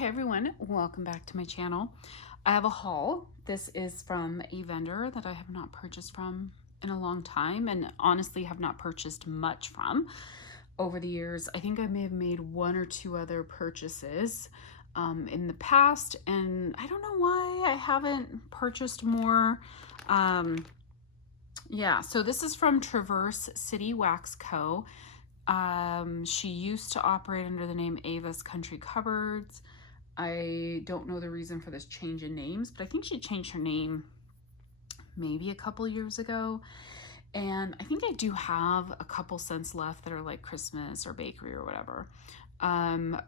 Hi everyone, welcome back to my channel. I have a haul. This is from a vendor that I have not purchased from in a long time, and honestly have not purchased much from over the years. I think I may have made one or two other purchases in the past, and I don't know why I haven't purchased more. Yeah, so this is from Traverse City Wax Co. She used to operate under the name Ava's Country Cupboards. I don't know the reason for this change in names, but I think she changed her name maybe a couple years ago. And I think I do have a couple scents left that are like Christmas or bakery or whatever.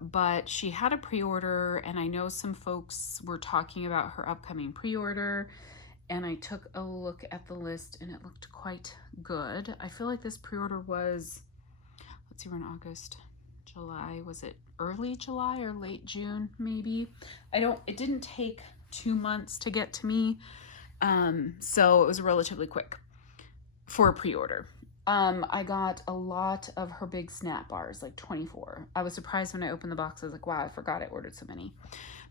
But she had a pre-order, and I know some folks were talking about her upcoming pre-order, and I took a look at the list and it looked quite good. I feel like this pre-order was, let's see, we're in August, July. Was it early July or late June maybe? It didn't take 2 months to get to me. So it was relatively quick for a pre-order. I got a lot of her big snap bars, like 24. I was surprised when I opened the box. I was like, wow, I forgot I ordered so many.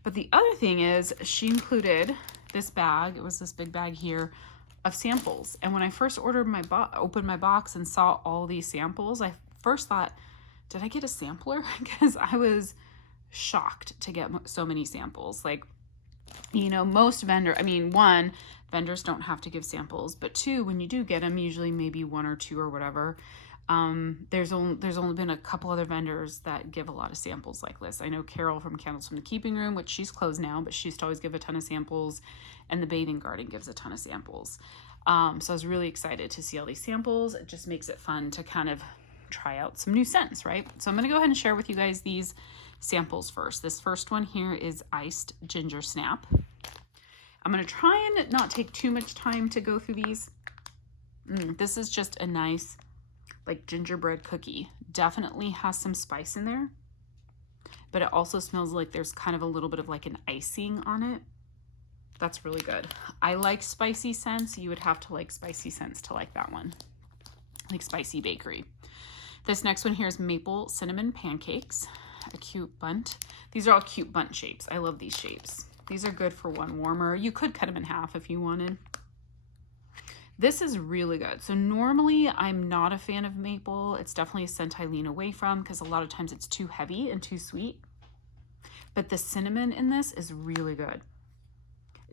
But the other thing is she included this bag. It was this big bag here of samples. And when I first opened my box and saw all these samples, I first thought, did I get a sampler? Because I was shocked to get so many samples. Like, you know, most vendors don't have to give samples, but two, when you do get them, usually maybe one or two or whatever. There's only been a couple other vendors that give a lot of samples like this. I know Carol from Candles from the Keeping Room, which she's closed now, but she used to always give a ton of samples, and the Bathing Garden gives a ton of samples. So I was really excited to see all these samples. It just makes it fun to kind of try out some new scents, right? So I'm going to go ahead and share with you guys these samples first. This first one here is Iced Ginger Snap. I'm going to try and not take too much time to go through these. This is just a nice, like, gingerbread cookie. Definitely has some spice in there, but it also smells like there's kind of a little bit of like an icing on it. That's really good. I like spicy scents. You would have to like spicy scents to like that one, like spicy bakery. This next one here is Maple Cinnamon Pancakes, a cute bunt. These are all cute bunt shapes. I love these shapes. These are good for one warmer. You could cut them in half if you wanted. This is really good. So normally I'm not a fan of maple. It's definitely a scent I lean away from because a lot of times it's too heavy and too sweet. But the cinnamon in this is really good.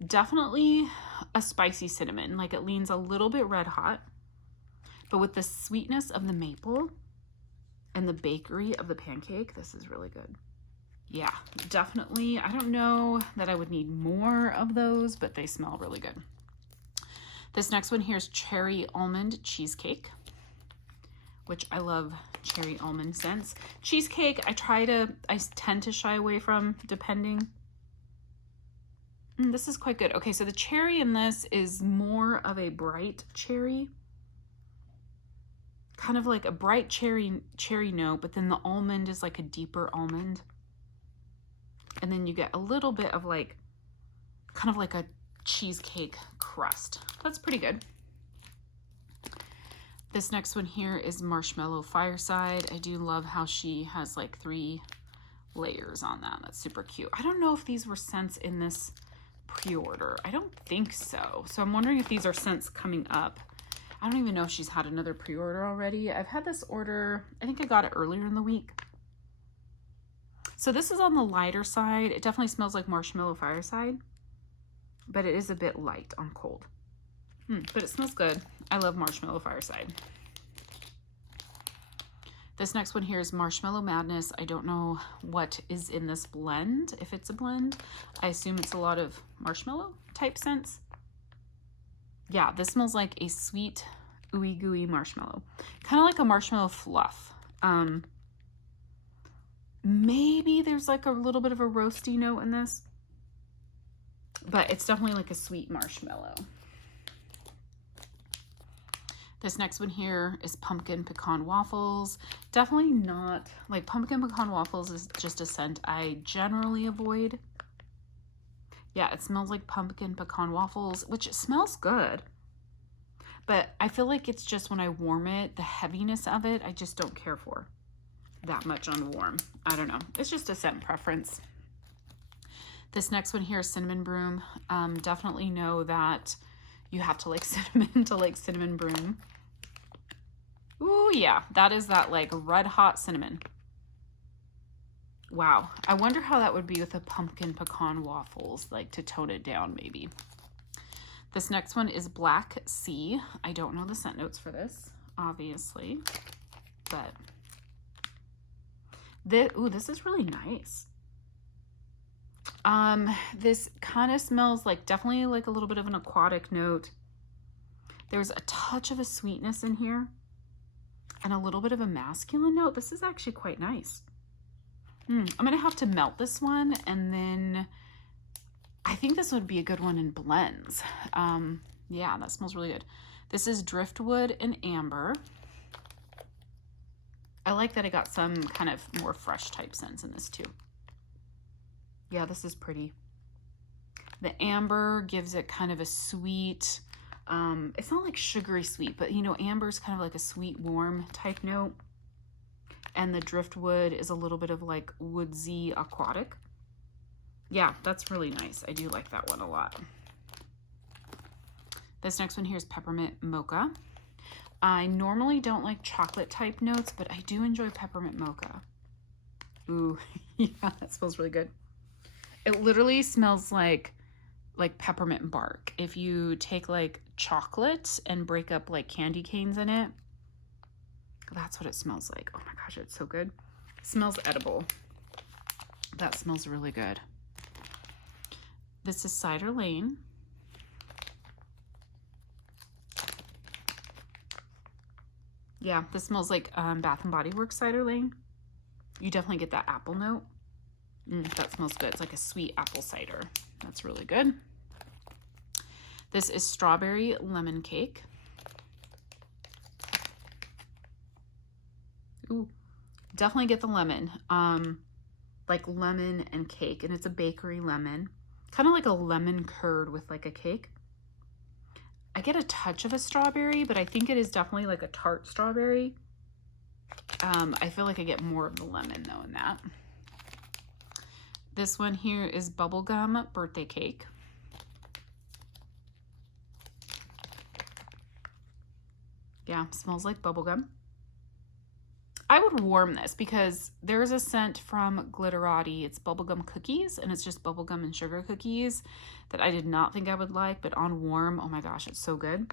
Definitely a spicy cinnamon. Like, it leans a little bit red hot, but with the sweetness of the maple and the bakery of the pancake, this is really good. Yeah, definitely. I don't know that I would need more of those, but they smell really good. This next one here is Cherry Almond Cheesecake, which I love cherry almond scents. Cheesecake, I tend to shy away from, depending. This is quite good. Okay, so the cherry in this is more of a bright cherry, kind of like a bright cherry note, but then the almond is like a deeper almond. And then you get a little bit of like, kind of like a cheesecake crust. That's pretty good. This next one here is Marshmallow Fireside. I do love how she has like 3 layers on that. That's super cute. I don't know if these were scents in this pre-order. I don't think so. So I'm wondering if these are scents coming up. I don't even know if she's had another pre-order already. I've had this order, I think I got it earlier in the week. So this is on the lighter side. It definitely smells like Marshmallow Fireside, but it is a bit light on cold. But it smells good. I love Marshmallow Fireside. This next one here is Marshmallow Madness. I don't know what is in this blend, if it's a blend. I assume it's a lot of marshmallow type scents. Yeah, this smells like a sweet, ooey gooey marshmallow. Kind of like a marshmallow fluff. Maybe there's like a little bit of a roasty note in this, but it's definitely like a sweet marshmallow. This next one here is Pumpkin Pecan Waffles. Definitely not, like, Pumpkin Pecan Waffles is just a scent I generally avoid. Yeah, it smells like Pumpkin Pecan Waffles, which smells good. But I feel like it's just when I warm it, the heaviness of it, I just don't care for that much on warm. I don't know. It's just a scent preference. This next one here is cinnamon broom. Definitely know that you have to like cinnamon to like cinnamon broom. Ooh, yeah, that is that like red hot cinnamon. Wow, I wonder how that would be with the pumpkin pecan waffles, like to tone it down maybe. This next one is Black Sea. I don't know the scent notes for this, obviously, but this is really nice. This kind of smells like definitely like a little bit of an aquatic note. There's a touch of a sweetness in here and a little bit of a masculine note. This is actually quite nice. I'm gonna have to melt this one, and then I think this would be a good one in blends. Yeah, that smells really good. This is Driftwood and Amber. I like that I got some kind of more fresh type scents in this too. Yeah, this is pretty. The amber gives it kind of a sweet, it's not like sugary sweet, but you know, amber is kind of like a sweet, warm type note. And the driftwood is a little bit of like woodsy aquatic. Yeah, that's really nice. I do like that one a lot. This next one here is Peppermint Mocha. I normally don't like chocolate type notes, but I do enjoy Peppermint Mocha. Ooh, yeah, that smells really good. It literally smells like peppermint bark. If you take like chocolate and break up like candy canes in it, that's what it smells like. Oh my gosh, it's so good. It smells edible. That smells really good. This is Cider Lane. Yeah, this smells like Bath and Body Works Cider Lane. You definitely get that apple note. That smells good. It's like a sweet apple cider. That's really good. This is Strawberry Lemon Cake. Ooh, definitely get the lemon. Like lemon and cake, and it's a bakery lemon. Kind of like a lemon curd with like a cake. I get a touch of a strawberry, but I think it is definitely like a tart strawberry. I feel like I get more of the lemon though in that. This one here is Bubblegum Birthday Cake. Yeah, smells like bubblegum. I would warm this because there's a scent from Glitterati. It's bubblegum cookies, and it's just bubblegum and sugar cookies that I did not think I would like, but on warm, oh my gosh, it's so good.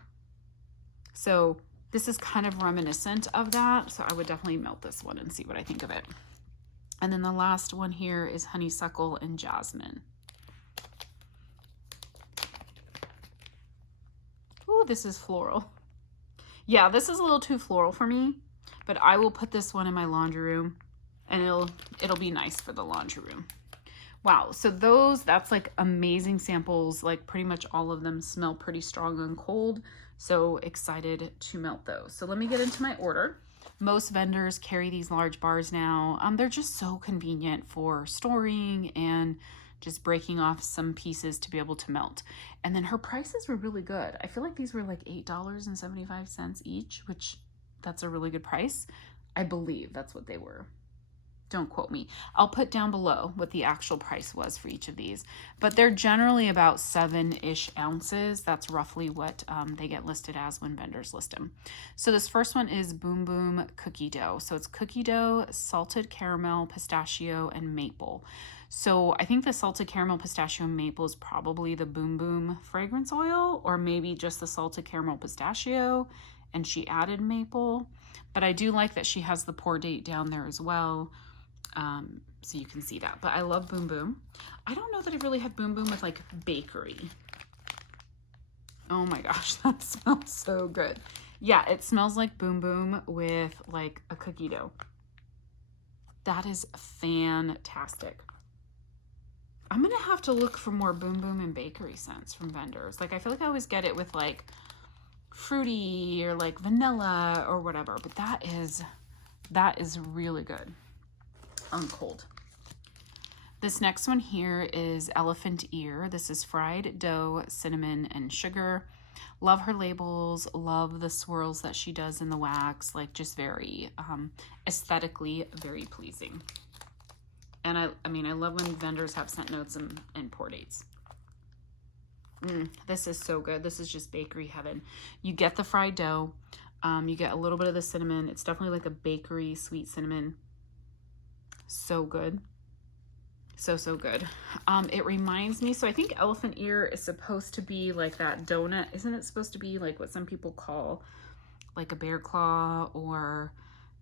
So this is kind of reminiscent of that, so I would definitely melt this one and see what I think of it. And then the last one here is Honeysuckle and Jasmine. Ooh, this is floral. Yeah, this is a little too floral for me, but I will put this one in my laundry room, and it'll be nice for the laundry room. Wow, so that's like amazing samples. Like pretty much all of them smell pretty strong and cold. So excited to melt those. So let me get into my order. Most vendors carry these large bars now. They're just so convenient for storing and just breaking off some pieces to be able to melt. And then her prices were really good. I feel like these were like $8.75 each, which that's a really good price. I believe that's what they were. Don't quote me. I'll put down below what the actual price was for each of these, but they're generally about 7-ish ounces. That's roughly what they get listed as when vendors list them. So this first one is Boom Boom Cookie Dough. So it's cookie dough, salted caramel, pistachio, and maple. So I think the salted caramel, pistachio, and maple is probably the Boom Boom fragrance oil, or maybe just the salted caramel pistachio, and she added maple. But I do like that she has the pour date down there as well. So you can see that, but I love Boom Boom. I don't know that I really had Boom Boom with like bakery. Oh my gosh, that smells so good. Yeah, it smells like Boom Boom with like a cookie dough. That is fantastic. I'm gonna have to look for more Boom Boom and bakery scents from vendors. Like I feel like I always get it with like fruity or like vanilla or whatever, but that is really good on cold. This next one here is Elephant Ear. This is fried dough, cinnamon, and sugar. Love her labels, love the swirls that she does in the wax, like just very aesthetically very pleasing. And I mean, I love when vendors have scent notes and pour dates. This is so good. This is just bakery heaven. You get the fried dough. You get a little bit of the cinnamon. It's definitely like a bakery sweet cinnamon. So good. So, so good. It reminds me, so I think elephant ear is supposed to be like that donut. Isn't it supposed to be like what some people call like a bear claw or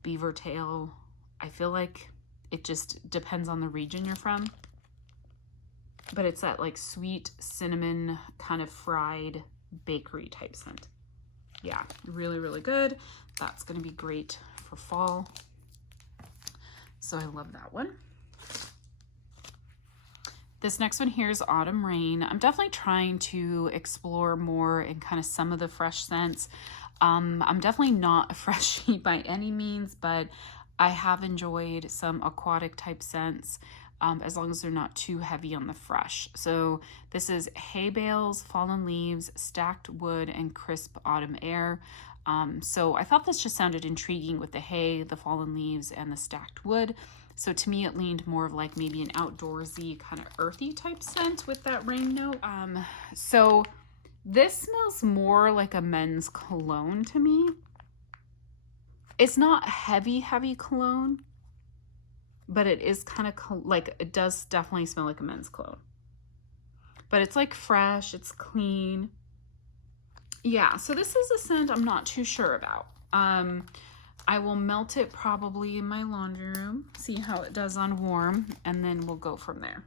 beaver tail? I feel like it just depends on the region you're from. But it's that like sweet cinnamon kind of fried bakery type scent. Yeah, really, really good. That's going to be great for fall. So I love that one. This next one here is Autumn Rain. I'm definitely trying to explore more in kind of some of the fresh scents. I'm definitely not a freshie by any means, but I have enjoyed some aquatic type scents, as long as they're not too heavy on the fresh. So this is hay bales, fallen leaves, stacked wood, and crisp autumn air. So I thought this just sounded intriguing with the hay, the fallen leaves, and the stacked wood. So to me, it leaned more of like maybe an outdoorsy kind of earthy type scent with that rain note. So this smells more like a men's cologne to me. It's not heavy, heavy cologne, but it is kind of like, it does definitely smell like a men's cologne. But it's like fresh, it's clean. Yeah, so this is a scent I'm not too sure about. I will melt it probably in my laundry room, see how it does on warm, and then we'll go from there.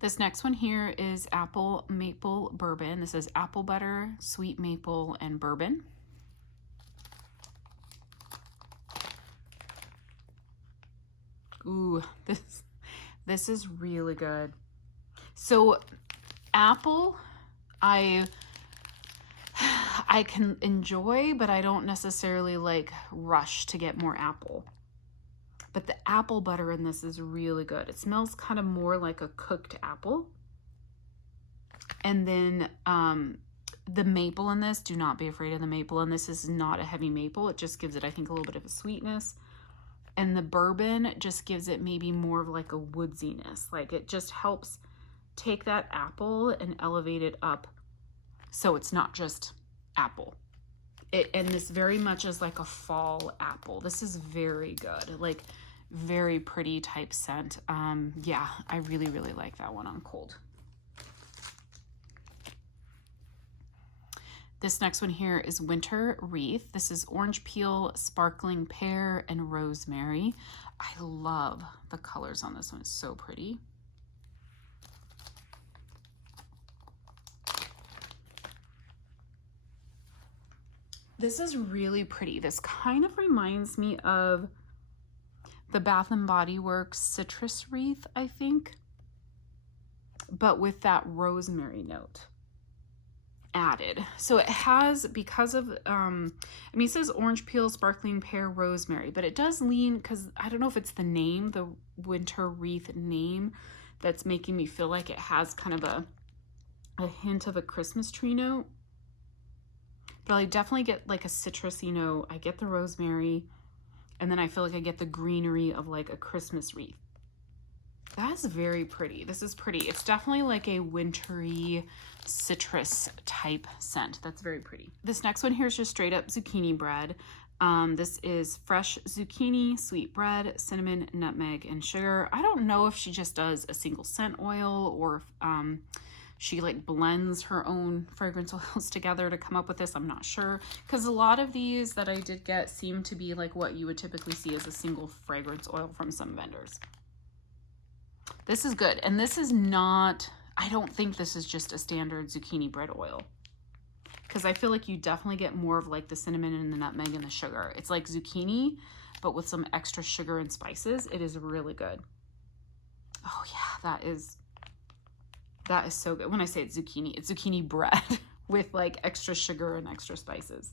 This next one here is Apple Maple Bourbon. This is apple butter, sweet maple, and bourbon. Ooh, this is really good. So apple, I can enjoy, but I don't necessarily like rush to get more apple. But the apple butter in this is really good. It smells kind of more like a cooked apple. And then the maple in this, do not be afraid of the maple. And this is not a heavy maple. It just gives it, I think, a little bit of a sweetness. And the bourbon just gives it maybe more of like a woodsiness. Like it just helps take that apple and elevate it up so it's not just apple. And this very much is like a fall apple. This is very good, like very pretty type scent. Yeah, I really, really like that one on cold. This next one here is Winter Wreath. This is orange peel, sparkling pear, and rosemary. I love the colors on this one. It's so pretty. This is really pretty. This kind of reminds me of the Bath & Body Works Citrus Wreath, I think, but with that rosemary note added. So it has, because of, I mean, it says orange peel, sparkling pear, rosemary, but it does lean, because I don't know if it's the name, the Winter Wreath name, that's making me feel like it has kind of a hint of a Christmas tree note. But I definitely get like a citrusy note. I get the rosemary, and then I feel like I get the greenery of like a Christmas wreath. That is very pretty. This is pretty. It's definitely like a wintry citrus type scent. That's very pretty. This next one here is just straight up zucchini bread. This is fresh zucchini, sweet bread, cinnamon, nutmeg, and sugar. I don't know if she just does a single scent oil or if she like blends her own fragrance oils together to come up with this. I'm not sure, because a lot of these that I did get seem to be like what you would typically see as a single fragrance oil from some vendors. This is good. And this is not, I don't think this is just a standard zucchini bread oil, because I feel like you definitely get more of like the cinnamon and the nutmeg and the sugar. It's like zucchini, but with some extra sugar and spices. It is really good. Oh yeah, that is so good. When I say it's zucchini bread with like extra sugar and extra spices.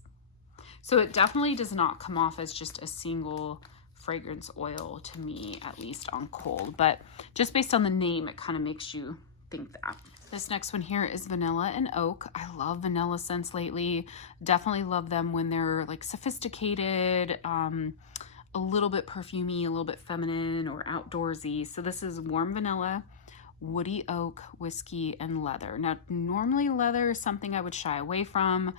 So it definitely does not come off as just a single fragrance oil to me, at least on cold, but just based on the name, it kind of makes you think that. This next one here is vanilla and oak. I love vanilla scents lately. Definitely love them when they're like sophisticated, a a little bit perfumey, a little bit feminine or outdoorsy. So this is warm vanilla, woody oak, whiskey, and leather. Now, normally leather is something I would shy away from.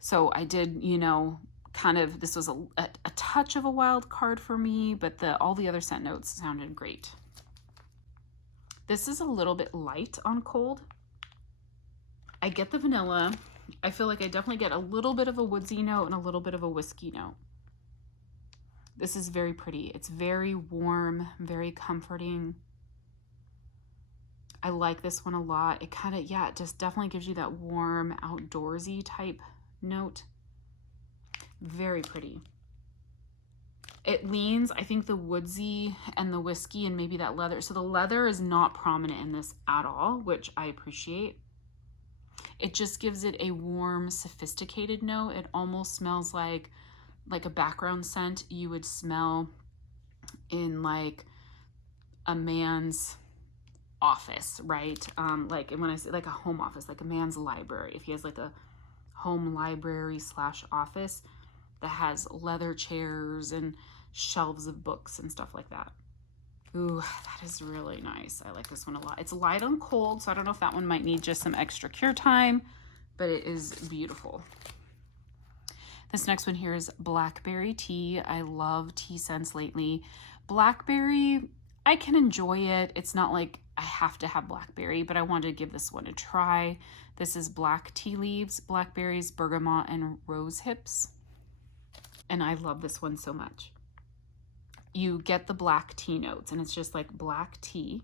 So I did, you know, kind of, this was a touch of a wild card for me, but all the other scent notes sounded great. This is a little bit light on cold. I get the vanilla. I feel like I definitely get a little bit of a woodsy note and a little bit of a whiskey note. This is very pretty. It's very warm, very comforting. I like this one a lot. It kind of, yeah, it just definitely gives you that warm, outdoorsy type note. Very pretty. It leans, I think, the woodsy and the whiskey and maybe that leather. So the leather is not prominent in this at all, which I appreciate. It just gives it a warm, sophisticated note. It almost smells like a background scent you would smell in like a man's office, right? Like, and when I say like a home office, like a man's library, if he has like a home library / office that has leather chairs and shelves of books and stuff like that. Ooh, that is really nice. I like this one a lot. It's light on cold, so I don't know if that one might need just some extra cure time, but it is beautiful. This next one here is blackberry tea. I love tea scents lately. Blackberry, I can enjoy it. It's not like I have to have blackberry, but I wanted to give this one a try. This is black tea leaves, blackberries, bergamot, and rose hips. And I love this one so much. You get the black tea notes, and it's just like black tea,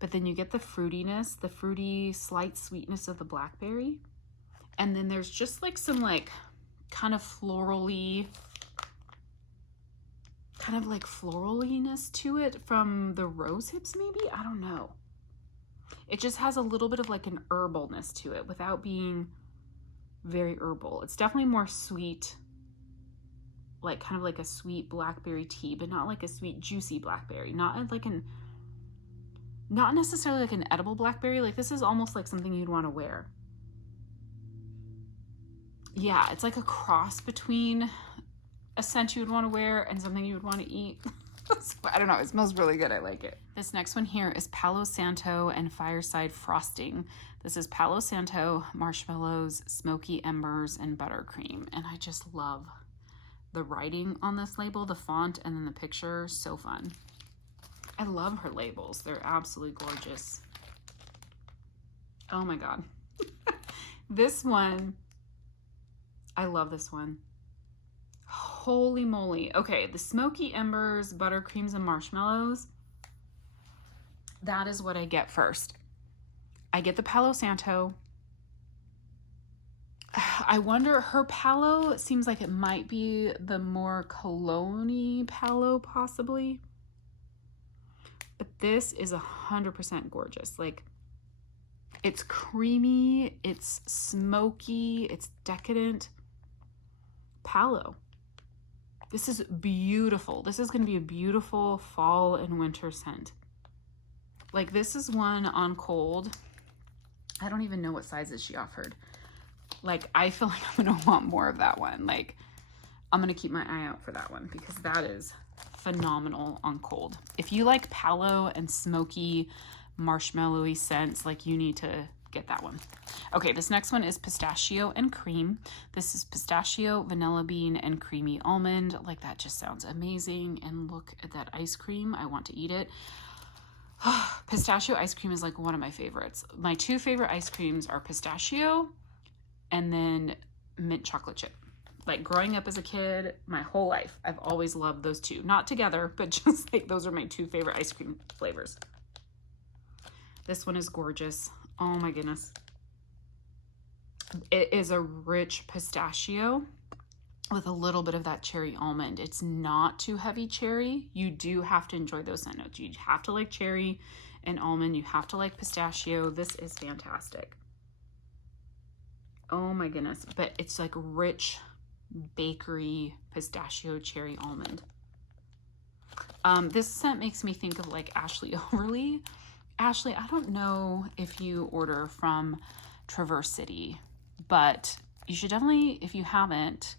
but then you get the fruitiness, the fruity slight sweetness of the blackberry. And then there's just like some like kind of florally, kind of like floraliness to it from the rose hips maybe, I don't know. It just has a little bit of like an herbalness to it without being very herbal. It's definitely more sweet, like kind of like a sweet blackberry tea, but not like a sweet juicy blackberry, not necessarily like an edible blackberry. Like this is almost like something you'd want to wear. Yeah, it's like a cross between a scent you would want to wear and something you would want to eat. I don't know, it smells really good. I like it. This next one here is Palo Santo and Fireside Frosting. This is Palo Santo, marshmallows, smoky embers, and buttercream. And I just love the writing on this label, the font, and then the picture. So fun. I love her labels. They're absolutely gorgeous. Oh my God. This one, I love this one. Holy moly. Okay, the smoky embers, buttercreams, and marshmallows. That is what I get first. I get the Palo Santo. I wonder, her Palo seems like it might be the more cologne-y Palo possibly. But this is 100% gorgeous. Like, it's creamy, it's smoky, it's decadent. Palo. This is beautiful. This is going to be a beautiful fall and winter scent. Like, this is one on cold. I don't even know what sizes she offered. Like, I feel like I'm going to want more of that one. Like, I'm going to keep my eye out for that one because that is phenomenal on cold. If you like Palo and smoky, marshmallowy scents, like, you need to get that one. Okay, this next one is pistachio and cream. This is pistachio, vanilla bean, and creamy almond. Like, that just sounds amazing. And look at that ice cream. I want to eat it. Pistachio ice cream is like one of my favorites. My two favorite ice creams are pistachio and then mint chocolate chip. Like, growing up as a kid, my whole life, I've always loved those two. Not together, but just like those are my two favorite ice cream flavors. This one is gorgeous. Oh my goodness. It is a rich pistachio with a little bit of that cherry almond. It's not too heavy cherry. You do have to enjoy those scent notes. You have to like cherry and almond. You have to like pistachio. This is fantastic. Oh my goodness. But it's like rich bakery pistachio cherry almond. This scent makes me think of like Ashley Overly. Ashley, I don't know if you order from Traverse City, but you should definitely, if you haven't,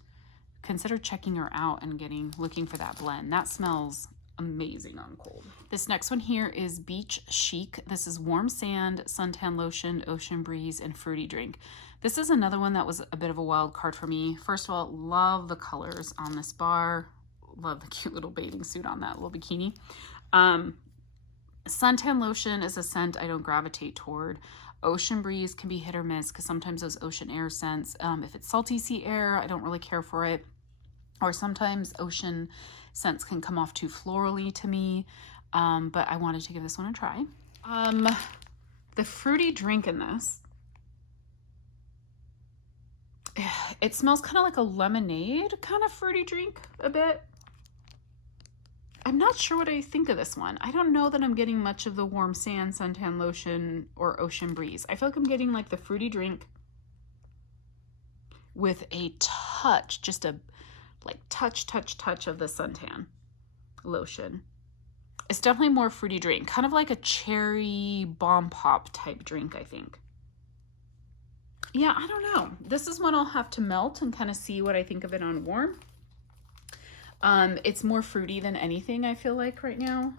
consider checking her out and looking for that blend. That smells amazing on cold. This next one here is Beach Chic. This is Warm Sand, Suntan Lotion, Ocean Breeze, and Fruity Drink. This is another one that was a bit of a wild card for me. First of all, love the colors on this bar. Love the cute little bathing suit on that little bikini. Suntan Lotion is a scent I don't gravitate toward. Ocean Breeze can be hit or miss because sometimes those ocean air scents, if it's salty sea air, I don't really care for it. Or sometimes ocean scents can come off too florally to me, but I wanted to give this one a try. The fruity drink in this, it smells kind of like a lemonade kind of fruity drink a bit. I'm not sure what I think of this one. I don't know that I'm getting much of the Warm Sand, Suntan Lotion, or Ocean Breeze. I feel like I'm getting like the fruity drink with a touch, just a like touch of the Suntan Lotion. It's definitely more fruity drink, kind of like a cherry bomb pop type drink, I think. Yeah, I don't know. This is one I'll have to melt and kind of see what I think of it on warm. It's more fruity than anything, I feel like, right now.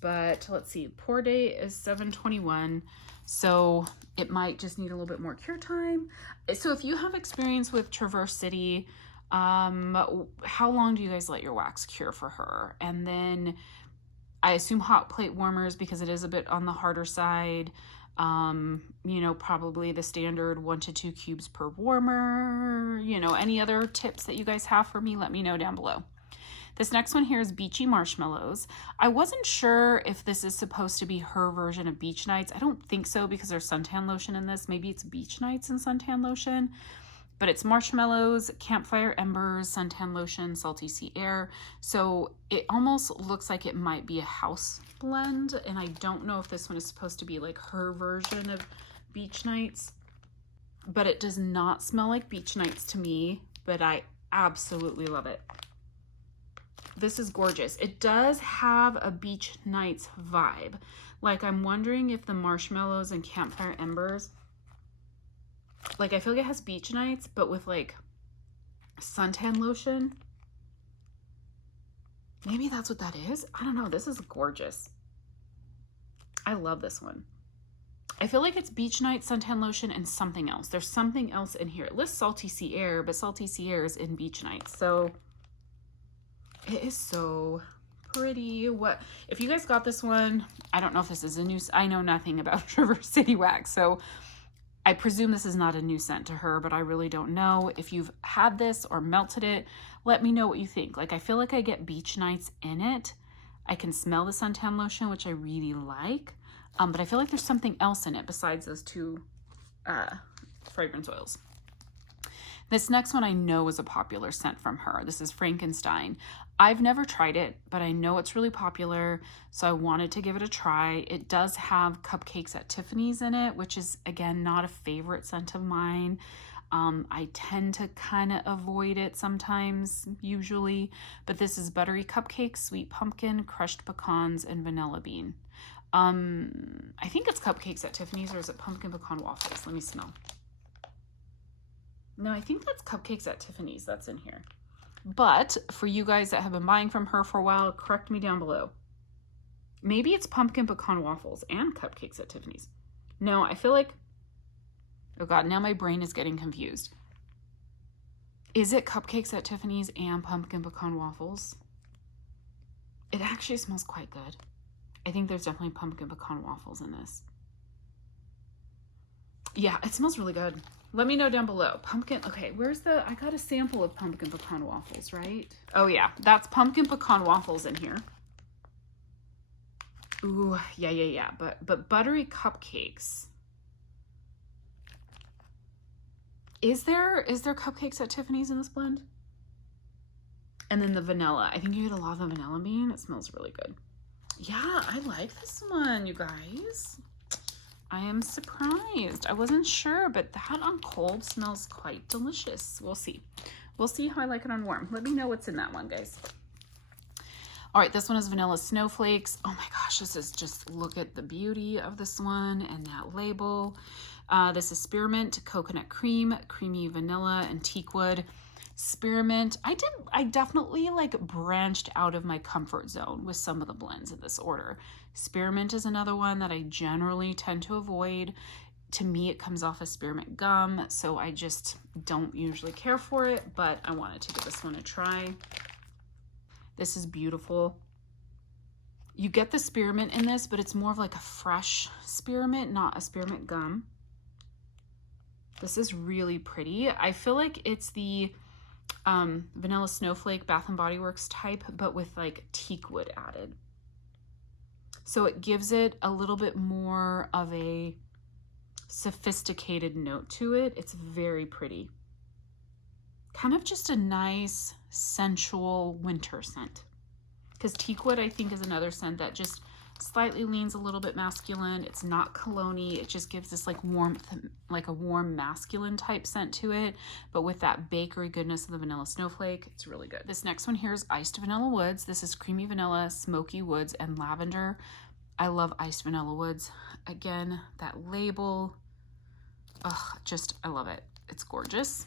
But let's see, pour date is 7/21, so it might just need a little bit more cure time. So if you have experience with Traverse City, how long do you guys let your wax cure for her? And then I assume hot plate warmers, because it is a bit on the harder side. You know, probably the standard 1 to 2 cubes per warmer. You know, any other tips that you guys have for me, let me know down below. This next one here is Beachy Marshmallows. I wasn't sure if this is supposed to be her version of Beach Nights. I don't think so, because there's suntan lotion in this. Maybe it's Beach Nights and suntan lotion. But it's marshmallows, campfire embers, suntan lotion, salty sea air. So it almost looks like it might be a house blend. And I don't know if this one is supposed to be like her version of Beach Nights. But it does not smell like Beach Nights to me. But I absolutely love it. This is gorgeous. It does have a Beach Nights vibe. Like, I'm wondering if the marshmallows and campfire embers, like, I feel like it has Beach Nights, but with like suntan lotion. Maybe that's what that is. I don't know. This is gorgeous. I love this one. I feel like it's Beach Nights, suntan lotion, and something else. There's something else in here. It lists salty sea air, but salty sea air is in Beach Nights. So it is so pretty. What if you guys got this one? I don't know if this is a new, I know nothing about Traverse City wax, so I presume this is not a new scent to her, but I really don't know. If you've had this or melted it, let me know what you think. Like, I feel like I get Beach Nights in it. I can smell the suntan lotion, which I really like. But I feel like there's something else in it besides those two fragrance oils. This next one I know is a popular scent from her. This is Frankenstein. I've never tried it, but I know it's really popular, so I wanted to give it a try. It does have Cupcakes at Tiffany's in it, which is, again, not a favorite scent of mine. I tend to kind of avoid it sometimes, usually, but this is buttery cupcakes, sweet pumpkin, crushed pecans, and vanilla bean. I think it's Cupcakes at Tiffany's, or is it pumpkin pecan waffles? Let me smell. No, I think that's Cupcakes at Tiffany's that's in here. But for you guys that have been buying from her for a while, correct me down below. Maybe it's pumpkin pecan waffles and Cupcakes at Tiffany's. No, I feel like, oh God, now my brain is getting confused. Is it Cupcakes at Tiffany's and pumpkin pecan waffles? It actually smells quite good. I think there's definitely pumpkin pecan waffles in this. Yeah, it smells really good. Let me know down below. Pumpkin, okay, where's the, I got a sample of pumpkin pecan waffles, right? Oh yeah, that's pumpkin pecan waffles in here. Ooh, yeah. But buttery cupcakes. Is there Cupcakes at Tiffany's in this blend? And then the vanilla. I think you get a lot of the vanilla bean. It smells really good. Yeah, I like this one, you guys. I am surprised. I wasn't sure, but that on cold smells quite delicious. We'll see. We'll see how I like it on warm. Let me know what's in that one, guys. All right, this one is Vanilla Snowflakes. Oh my gosh, this is just, look at the beauty of this one and that label. This is spearmint, coconut cream, creamy vanilla, and teakwood. Spearmint, I definitely like branched out of my comfort zone with some of the blends in this order. Spearmint is another one that I generally tend to avoid. To me, it comes off as spearmint gum, so I just don't usually care for it, but I wanted to give this one a try. This is beautiful. You get the spearmint in this, but it's more of like a fresh spearmint, not a spearmint gum. This is really pretty. I feel like it's the Vanilla Snowflake Bath & Body Works type, but with like teak wood added. So it gives it a little bit more of a sophisticated note to it. It's very pretty. Kind of just a nice, sensual winter scent. Because teakwood, I think, is another scent that just slightly leans a little bit masculine. It's not cologne-y. It just gives this like warmth, like a warm masculine type scent to it. But with that bakery goodness of the Vanilla Snowflake, it's really good. This next one here is Iced Vanilla Woods. This is creamy vanilla, smoky woods, and lavender. I love Iced Vanilla Woods. Again, that label, I love it. It's gorgeous.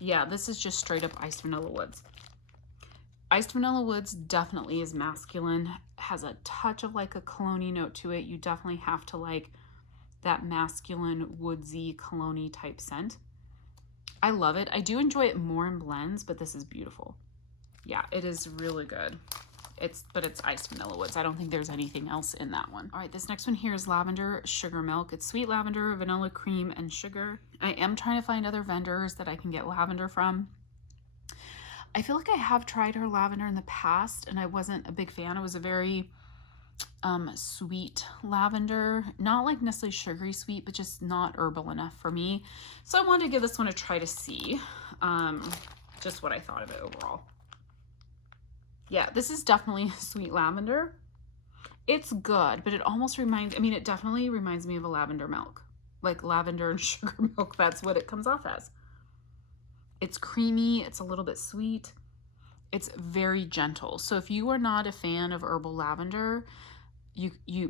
Yeah, this is just straight up Iced Vanilla Woods. Iced Vanilla Woods definitely is masculine, has a touch of like a cologne-y note to it. You definitely have to like that masculine, woodsy, cologne-y type scent. I love it. I do enjoy it more in blends, but this is beautiful. Yeah, it is really good. But it's Iced Vanilla Woods. I don't think there's anything else in that one. All right, this next one here is Lavender Sugar Milk. It's sweet lavender, vanilla cream, and sugar. I am trying to find other vendors that I can get lavender from. I feel like I have tried her lavender in the past and I wasn't a big fan. It was a very sweet lavender, not like necessarily sugary sweet, but just not herbal enough for me. So I wanted to give this one a try to see just what I thought of it overall. Yeah, this is definitely sweet lavender. It's good, but it almost reminds, it definitely reminds me of a lavender milk. Like lavender and sugar milk, that's what it comes off as. It's creamy, it's a little bit sweet. It's very gentle. So if you are not a fan of herbal lavender,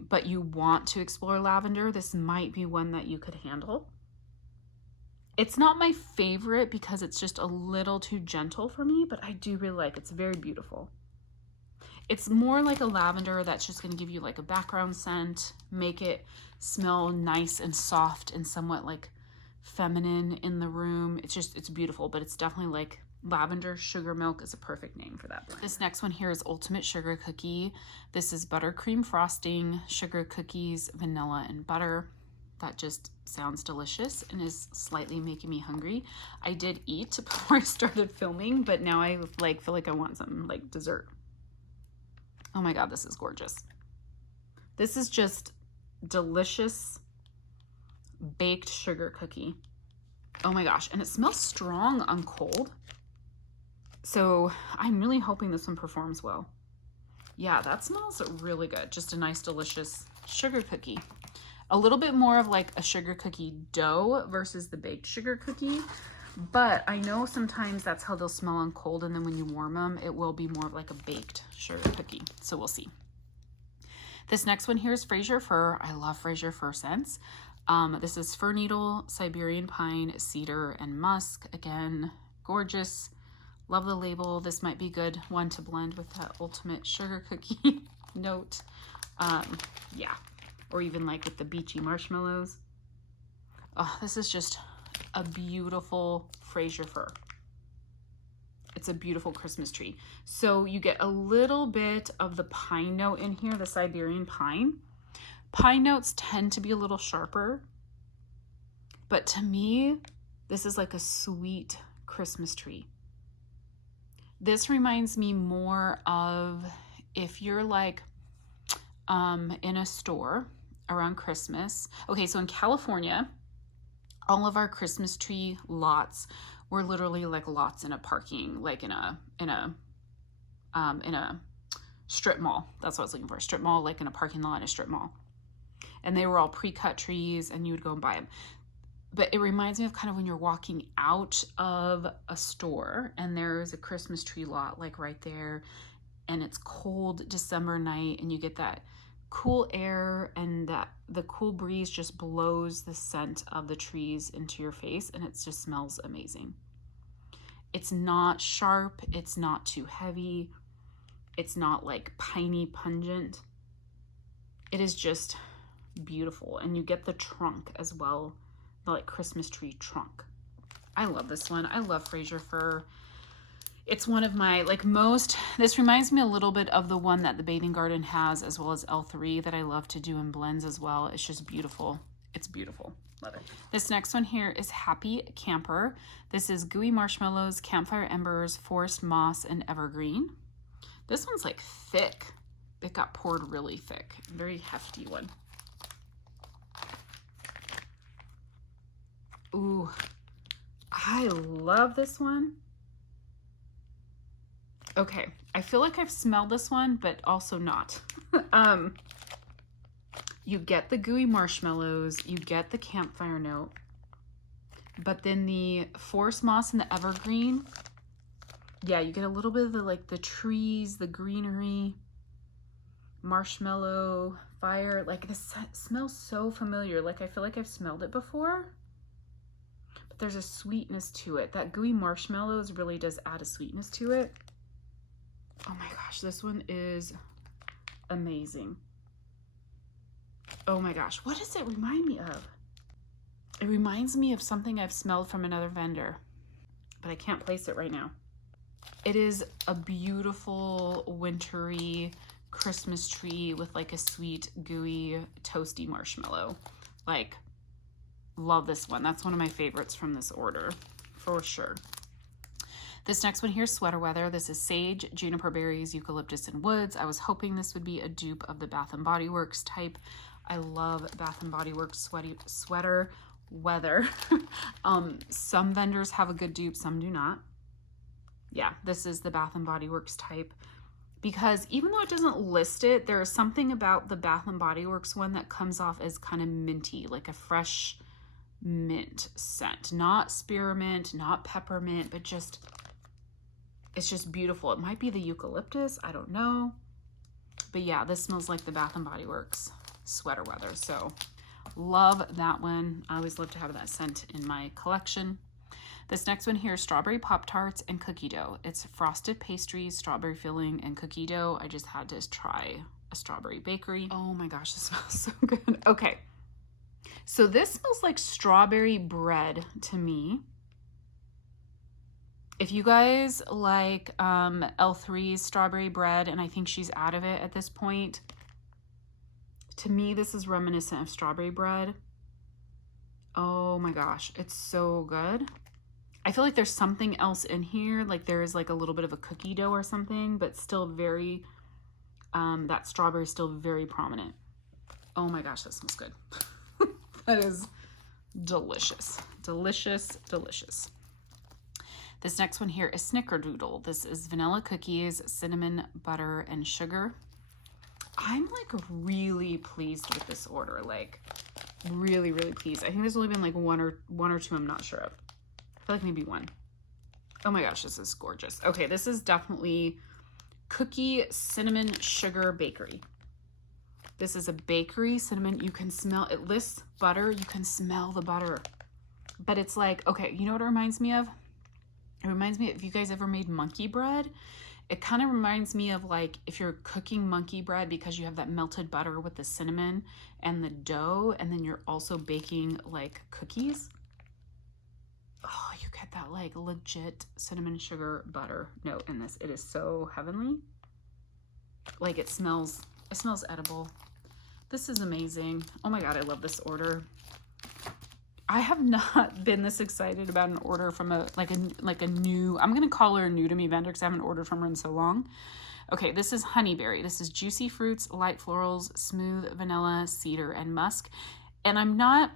but you want to explore lavender, this might be one that you could handle. It's not my favorite because it's just a little too gentle for me, but I do really like it. It's very beautiful. It's more like a lavender that's just going to give you like a background scent, make it smell nice and soft and somewhat like feminine in the room. It's beautiful, but it's definitely like lavender sugar milk is a perfect name for that blend. This next one here is Ultimate Sugar Cookie. This is buttercream frosting, sugar cookies, vanilla, and butter. That just sounds delicious and is slightly making me hungry. I did eat before I started filming, but now I feel like I want something like dessert. Oh my God, this is gorgeous. This is just delicious baked sugar cookie. Oh my gosh, and it smells strong on cold. So I'm really hoping this one performs well. Yeah, that smells really good. Just a nice, delicious sugar cookie. A little bit more of like a sugar cookie dough versus the baked sugar cookie. But I know sometimes that's how they'll smell on cold, and then when you warm them, it will be more of like a baked sugar cookie. So we'll see. This next one here is Fraser Fir. I love Fraser Fir scents. This is fir needle, Siberian pine, cedar, and musk. Again, gorgeous. Love the label. This might be a good one to blend with that ultimate sugar cookie note. Yeah, or even like with the beachy marshmallows. Oh, this is just a beautiful Fraser Fir. It's a beautiful Christmas tree. So you get a little bit of the pine note in here, the Siberian pine. Pine notes tend to be a little sharper, but to me, this is like a sweet Christmas tree. This reminds me more of if you're like in a store around Christmas. Okay, so in California, all of our Christmas tree lots were literally like lots in a parking, like in a strip mall. That's what I was looking for, a strip mall, like in a parking lot in a strip mall. And they were all pre-cut trees and you would go and buy them. But it reminds me of kind of when you're walking out of a store and there's a Christmas tree lot like right there, and it's cold December night and you get that cool air, and the cool breeze just blows the scent of the trees into your face, and it just smells amazing. It's not sharp, it's not too heavy, it's not like piney pungent. It is just beautiful. And you get the trunk as well, the like Christmas tree trunk. I love this one. I love Fraser fir. It's one of my, like, this reminds me a little bit of the one that the Bathing Garden has, as well as L3, that I love to do in blends as well. It's just beautiful. It's beautiful. Love it. This next one here is Happy Camper. This is Gooey Marshmallows, Campfire Embers, Forest Moss, and Evergreen. This one's like thick. It got poured really thick. Very hefty one. Ooh, I love this one. Okay, I feel like I've smelled this one, but also not. You get the gooey marshmallows, you get the campfire note, but then the forest moss and the evergreen, yeah, you get a little bit of the, like, the trees, the greenery, marshmallow, fire. Like, this smells so familiar. Like, I feel like I've smelled it before, but there's a sweetness to it. That gooey marshmallows really does add a sweetness to it. Oh my gosh, this one is amazing. Oh my gosh, what does it remind me of? It reminds me of something I've smelled from another vendor, but I can't place it right now. It is a beautiful wintry Christmas tree with like a sweet, gooey, toasty marshmallow. Like, love this one. That's one of my favorites from this order, for sure. This next one here, Sweater Weather. This is Sage, Juniper Berries, Eucalyptus, and Woods. I was hoping this would be a dupe of the Bath & Body Works type. I love Bath & Body Works Sweater Weather. Some vendors have a good dupe, some do not. Yeah, this is the Bath & Body Works type. Because even though it doesn't list it, there is something about the Bath & Body Works one that comes off as kind of minty, like a fresh mint scent. Not spearmint, not peppermint, but just... it's just beautiful. It might be the eucalyptus, I don't know. But yeah, this smells like the Bath & Body Works Sweater Weather. So love that one. I always love to have that scent in my collection. This next one here, Strawberry Pop-Tarts and Cookie Dough. It's frosted pastries, strawberry filling, and cookie dough. I just had to try a strawberry bakery. Oh my gosh, this smells so good. Okay, so this smells like strawberry bread to me. If you guys like L3's strawberry bread, and I think she's out of it at this point, to me this is reminiscent of strawberry bread. Oh my gosh, it's so good. I feel like there's something else in here, like there is like a little bit of a cookie dough or something, but still very, that strawberry is still very prominent. Oh my gosh, that smells good. That is delicious, delicious, delicious. This next one here is Snickerdoodle. This is vanilla cookies, cinnamon, butter, and sugar. I'm like really pleased with this order, like really, really pleased. I think there's only been like one or two I'm not sure of. I feel like maybe one. Oh my gosh, this is gorgeous. Okay, this is definitely cookie, cinnamon, sugar bakery. This is a bakery cinnamon. You can smell, it lists butter. You can smell the butter. But it's like, okay, you know what it reminds me of? It reminds me, if you guys ever made monkey bread, it kind of reminds me of like if you're cooking monkey bread because you have that melted butter with the cinnamon and the dough, and then you're also baking like cookies. Oh, you get that like legit cinnamon sugar butter note in this. It is so heavenly. Like it smells edible. This is amazing. Oh my God, I love this order. I have not been this excited about an order from a new, I'm going to call her a new to me vendor because I haven't ordered from her in so long. Okay, this is Honeyberry. This is juicy fruits, light florals, smooth vanilla, cedar, and musk. And I'm not,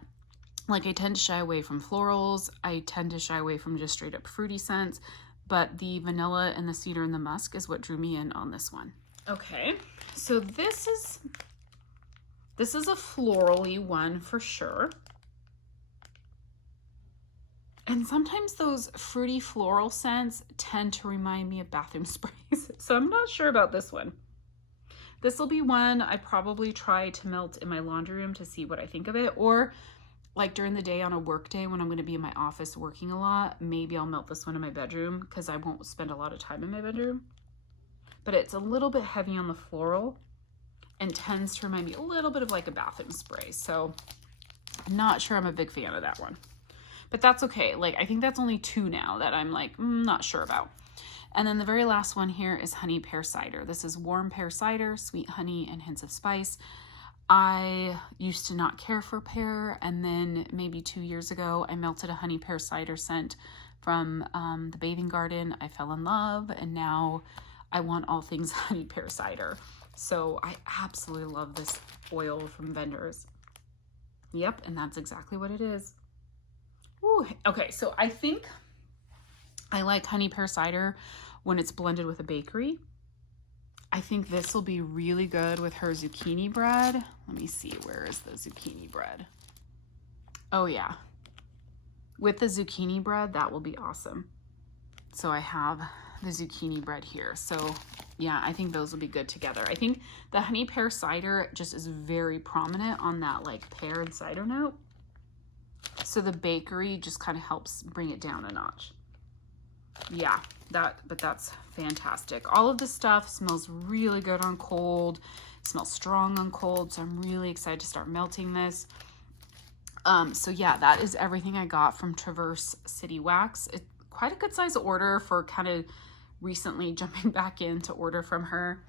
like, I tend to shy away from florals. I tend to shy away from just straight up fruity scents, but the vanilla and the cedar and the musk is what drew me in on this one. Okay, so this is a florally one for sure. And sometimes those fruity floral scents tend to remind me of bathroom sprays. So I'm not sure about this one. This will be one I probably try to melt in my laundry room to see what I think of it, or like during the day on a work day when I'm going to be in my office working a lot, maybe I'll melt this one in my bedroom because I won't spend a lot of time in my bedroom. But it's a little bit heavy on the floral and tends to remind me a little bit of like a bathroom spray. So I'm not sure I'm a big fan of that one, but that's okay. Like, I think that's only 2 now that I'm like, not sure about. And then the very last one here is honey pear cider. This is warm pear cider, sweet honey, and hints of spice. I used to not care for pear, and then maybe 2 years ago, I melted a honey pear cider scent from the bathing garden. I fell in love, and now I want all things honey pear cider. So I absolutely love this oil from Vendors. Yep, and that's exactly what it is. Ooh, okay, so I think I like honey pear cider when it's blended with a bakery. I think this will be really good with her zucchini bread. Let me see, where is the zucchini bread? Oh yeah, with the zucchini bread, that will be awesome. So I have the zucchini bread here. So yeah, I think those will be good together. I think the honey pear cider just is very prominent on that like pear and cider note. So the bakery just kind of helps bring it down a notch. Yeah, but that's fantastic. All of this stuff smells really good on cold. It smells strong on cold. So I'm really excited to start melting this. So yeah, that is everything I got from Traverse City Wax. It's quite a good size order for kind of recently jumping back in to order from her.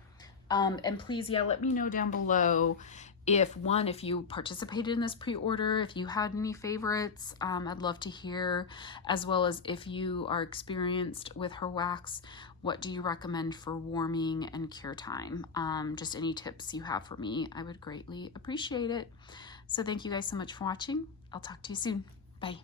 And please, yeah, let me know down below if you participated in this pre-order, if you had any favorites. I'd love to hear, as well as if you are experienced with her wax, what do you recommend for warming and cure time? Just any tips you have for me, I would greatly appreciate it. So thank you guys so much for watching. I'll talk to you soon. Bye.